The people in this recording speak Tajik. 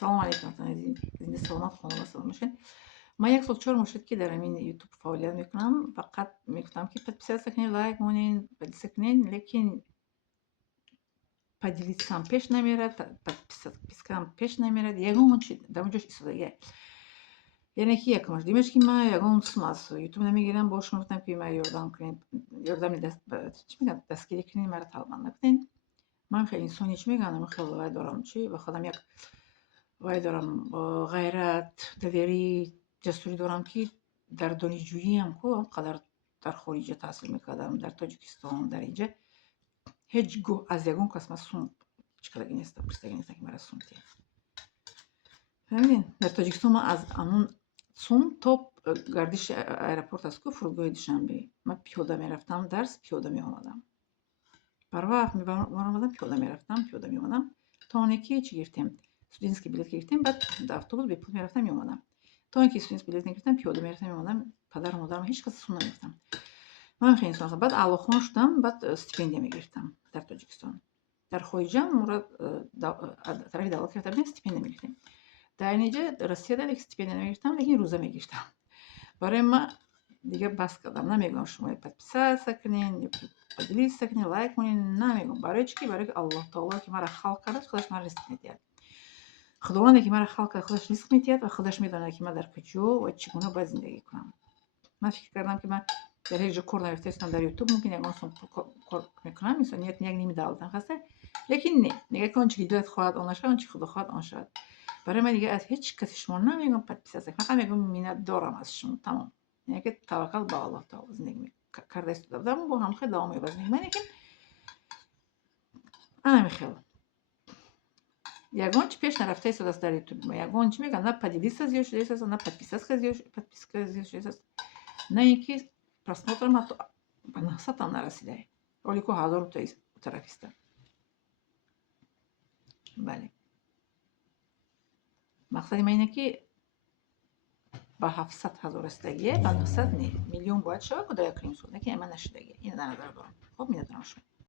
салом алейкум, зинда саломат хонава салом бошед. Ман 1 сол 4 моҳ шуд ки дар ҳамин ютуб фаъолият мекунам. Фақат мегуфтам ки подписаться кунед, лайк монед, подписка кунед, лекин поделитсам пеш намерад, подпискам пеш намерад. Ягон чи дар он ҷош истодагиа. Яъне ки якумаш димаш ки ман ягон сум аз ютуб намегирам, бо шумо гуфтам ки ман ёрдам кунед, ёрдами чӣ мегӯянд, дастгирӣ кунед, маро талабанд накунед. Ман хеле инсони чӣ мегӯянд, ман хеле вай дорам чӣ ба худам як вай дорам, ғайрат, доверӣ, ҷасурӣ дорам ки дар донишҷӯиам ку қадар дар хориҷа таҳсил мекардам, дар Тоҷикистон, дар инҷа ҳеҷ гоҳ аз ягон кас ман сум чӣ кардаги нестам, пурсидаги нестам ки маро сум диҳед. Фаҳмидед? Дар Тоҷикистон ман аз ҳамун сум то гардиши аэропорт аст ку фурудгоҳи Душанбе. Ман пиёда мерафтам дарс, пиёда меомадам. Барвақт мебаромадам, пиёда мерафтам, пиёда меомадам. То оне ки чӣ гирифтем? Студентский билет гирифтем, баъд автобус бепул мерафтам меомадам. То он ки студентский билет негирифтам, пиёда мерафтам меомадам. Падару модарам ҳеҷ кас сум намегирифтам. Ман хеле инсон ҳастам. Баъд аълохон шудам, баъд стипендия мегирифтам дар Тоҷикистон. Дар хориҷам мурад тарафи давлат рафта будем, стипендия мегирифтем. Дар ин ҷо Россияда стипендия намегирифтам, лекин рӯза мегирифтам. Барои ман дига бас кардам, намегӯям шумо подписаться кунед, поделиться кунед, лайк монед, намегӯям. Барои чӣ ки? Барои ки Аллоҳ таоло ки маро халқ кард, худаш маро ризқ медиҳад. Худованде ки маро халқ кард, худаш ризқ медиҳад ва худаш медонад ки ман дар куҷо ва чӣ гуна бояд зиндагӣ кунам. Ман фикр кардам ки ман дар ҳеҷ ҷо кор наёфтаистам, дар ютуб мумкин ягон сум кор мекунам, инсоният як ними давлатам хаста, лекин не, мегӯяд ки он чӣ ки дилат хоҳад он шавад, он чӣ ки худо хоҳад он шавад. Барои ман дига аз ҳеҷ каси шумо намегӯям подписаться, фақат мегӯям миннатдорам аз шумо, тамом. Яъне ки таваккал ба Аллоҳ таоло зиндагӣ карда истода будам, бо ҳамхел давом меёбад зиндагӣ ман, лекин ҳамин хел. Ягон чӣ пеш нарафта истодааст дар ютуб. Ягон чӣ мегӯянд, на поделиться зиёд шудааст, на подписка зиёд шудааст, на ин ки просмотрам ҳатто ба 900 нарасида. Оле ку 1000 таи тарафиста. Бале. Мақсади ман ине ки ба 700,000 расидагие, ба 900 не. Миллион бояд шавад дар 1 сол, лекин ман нашудагие. Ин дар назар дорам. Хуб, миннатдорам шумо.